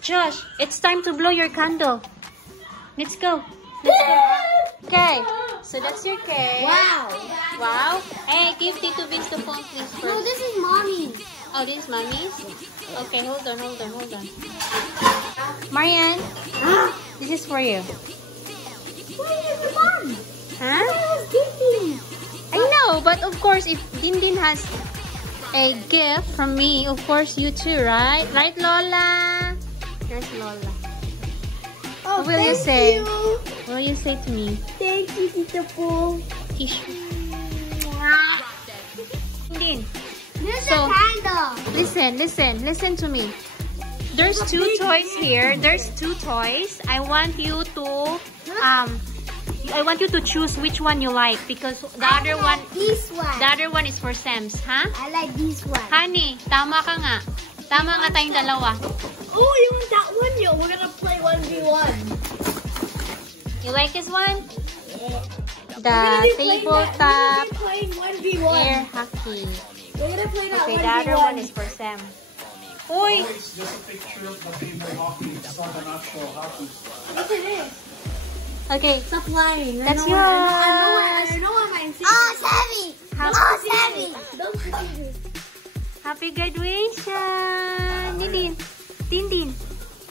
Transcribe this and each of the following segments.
Josh, it's time to blow your candle. Let's go. Let's go. Okay, so that's your cake. Wow. Wow. Hey, give Tito Vince the phone, please. First. No, this is mommy. Oh, this is mommy's? Okay, hold on. Marianne, this is for you. Where is the mom? Huh? Gifting. I know, but of course, if Dindin has a gift from me, of course you too, right? Right, Lola? There's Lola. Oh, What will you say? you. What will you say to me? Thank you, Tita Pooh. Tissue. Dindin, There's So- a candle. listen to me. There's two toys here. There's two toys. I want you to choose which one you like because the other one is for Sam's, huh? I like this one. Honey, tama ka nga. Tama nga tayong dalawa. Oh, you want that one? Yo, we're gonna play 1v1. You like this one? Yeah. The tabletop We're gonna be playing 1v1. air hockey. We're gonna play that Okay, 1v1. the other one is for Sam. Uy! It's just a picture of the table hockey. It's not an actual hockey. Yes, it is. Okay, Stop lying. that's yours. I know what mine is. Oh, it's heavy. Oh, it's heavy. Don't put it. Happy graduation! Dindin.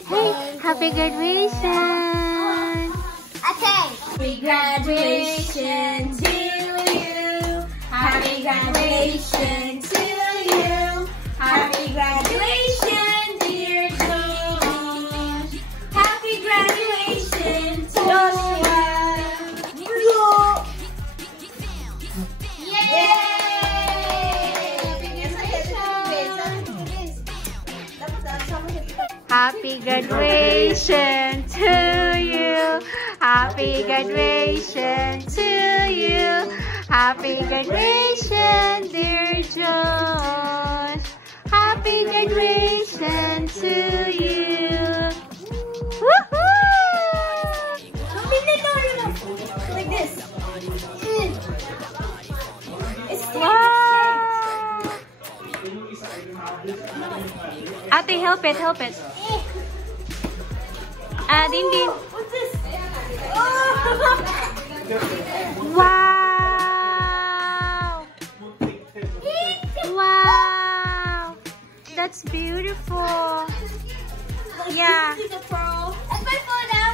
Hey, happy graduation! Okay. Happy graduation to you. Happy graduation to you. Happy graduation, dear Josh. Happy graduation to you. Happy graduation to you. Happy graduation to you. Happy graduation, dear Josh. Happy graduation to you. Woohoo! Like this. Wow! Ate, help it. Dindin. What's this? Wow! Wow! That's beautiful. Yeah. That's my phone now.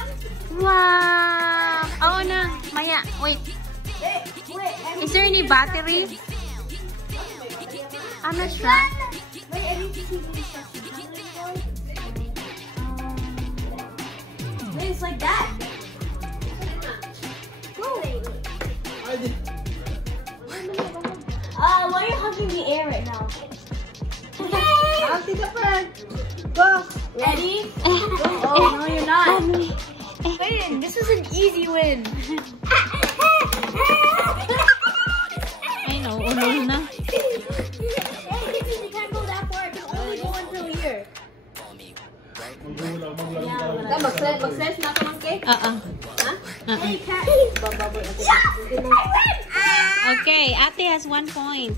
Wow! Oo na. Maya, wait. Is there any battery? I'm not sure. Wait, I need to see the instructions. Wait, it's like that. Why are you hugging the air right now? Go. Eddie? Oh, no, you're not. Win. This is an easy win. I know, ulo na. You can't go that far. It can only go until here. Mag-sense na ka, okay? Hey, cat. Okay, Ate has 1 point.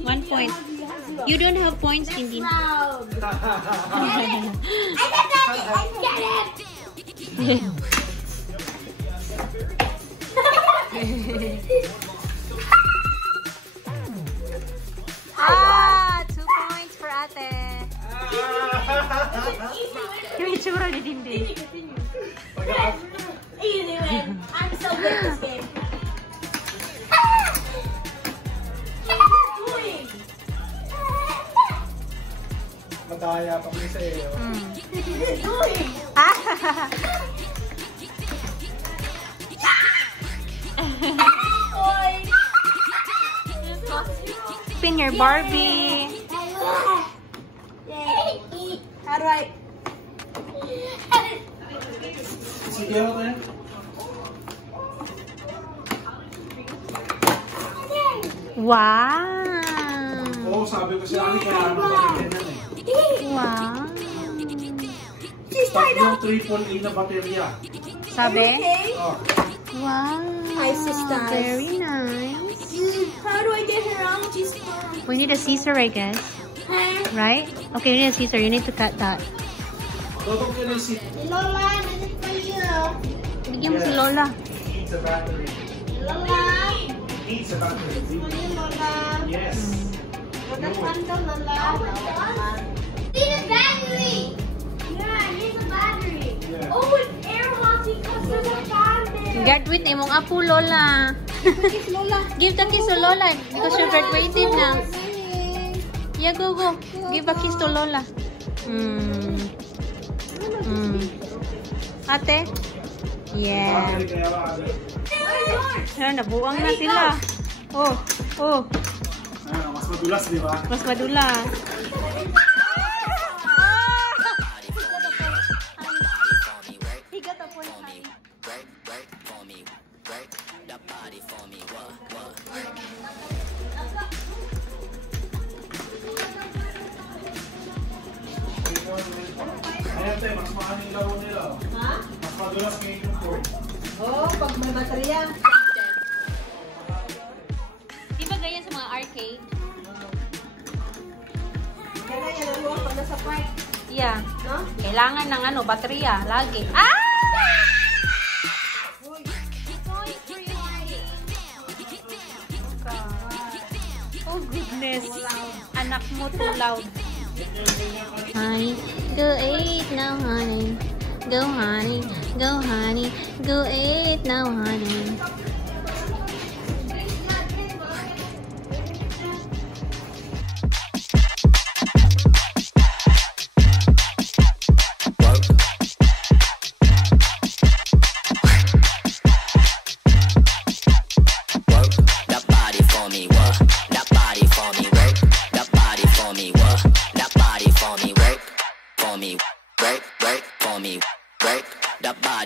1 point. You don't have points, Dindin. Loud. I get it. Ah, 2 points for Ate. Yung itsura ni Dindin. Continue. Easy win. I'm so good at this game. What are you doing? Madaya pa kami sa iyo. What are you doing? Spin your Barbie. Yay. How do I? Sige ako tayo. Wow. Oo, sabi ko siya, kaya ano ba ganyan eh. Wow. Stop yung triple A na baterya. Sabi? Oh. Wow. Hi, sisters. Very nice. How do I get her out? She's We need a scissor, I guess. Right? Okay, you need a scissor. You need to cut that. Dodong can I sit? Lola, this is for you. Bigyan mo si Lola. Needs a battery. Lola. Needs a battery. For you, Lola. Yes. Lola, Lola. Need a battery. Yeah, it needs a battery. Yeah. Oh, it's air hockey because there's a fan there. Graduate na mong apo, Lola. Kiss Lola. Give the kiss to Lola because you graduated na. Yeah, go, go. Give a kiss to Lola. Ate? Yeah. Battery kaya ba? Ayan, nabuang na sila. Oh, oh. Mas madulas, di ba? Mas madulas. He got a point, honey. Ayan tayo, mas maaming laro nila. Ha? Mas madulas ngayon yung cord. Oh, pag may baterya. Di ba ganyan sa mga arcade? Kaya yan ang luwag pag nasa park. Yeah. No? Kailangan ng ano, baterya. Lagi. Ah! Oh goodness. Anak mo too loud. Honey, go eat now, honey. Go, honey. Go, honey. Go eat now, honey.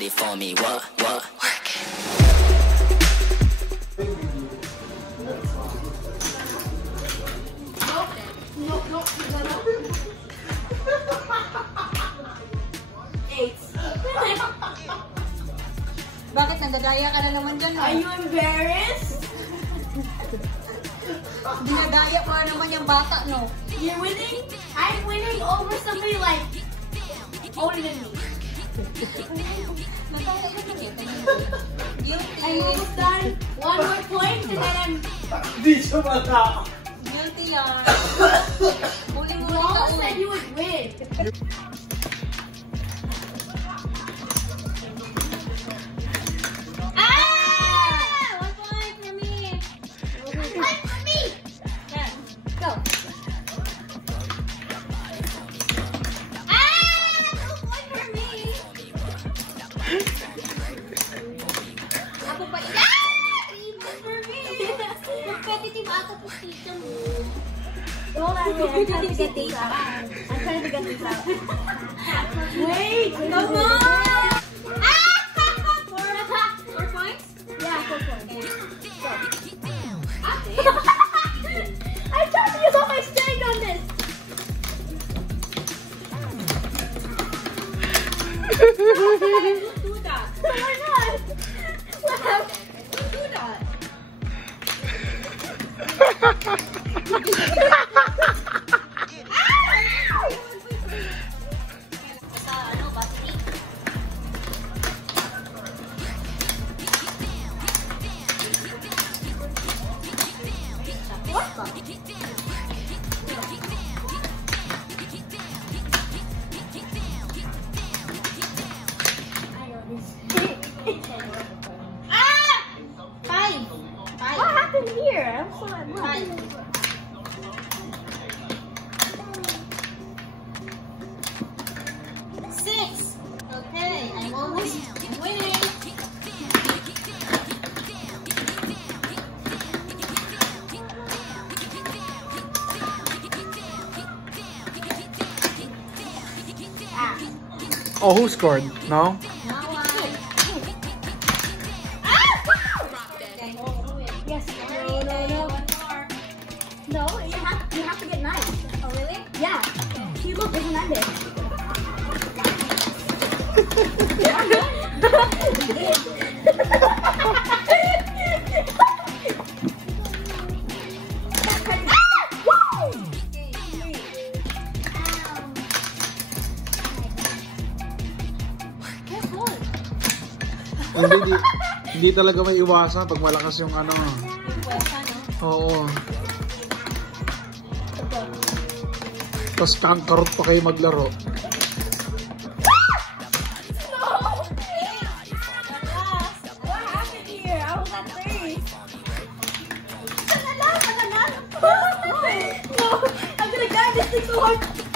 For me, what, work it. No. 8. Bakit nandadaya ka na naman dyan? Are you embarrassed? Dinadaya pa naman yung bata, no? You're winning? I'm winning over somebody like older than me. I'm almost done. One more point and then I'm... Di siya mata. Guilty yan. Huli mo You na almost taon. said you would win. Ah! 1 point for me. Point for me! Yan. Go. Ah! 2 point for me! Ako pa Ah! 3 points for me! competitive ako po tita mo. Hold on, I'm trying to get this out. I'm trying to get this out. Wait! Come on! Ah! 4 points? Yeah, 4 points. I'm trying to use all my strength on this! Don't do that. Why not? Wow. Don't do that. Sa ano, battery. Ah! 5. What happened here? I'm so annoyed. 6. Okay, I'm almost winning. Oh, who scored? No? Now I... Yes. No. No, you have to get 9. Oh, really? Yeah. See, look, there's an ending. Hindi talaga may iwasan pag malakas yung ano. Oo. Tapos kankarot pa kayo maglaro. I'm gonna grab this thing so hard.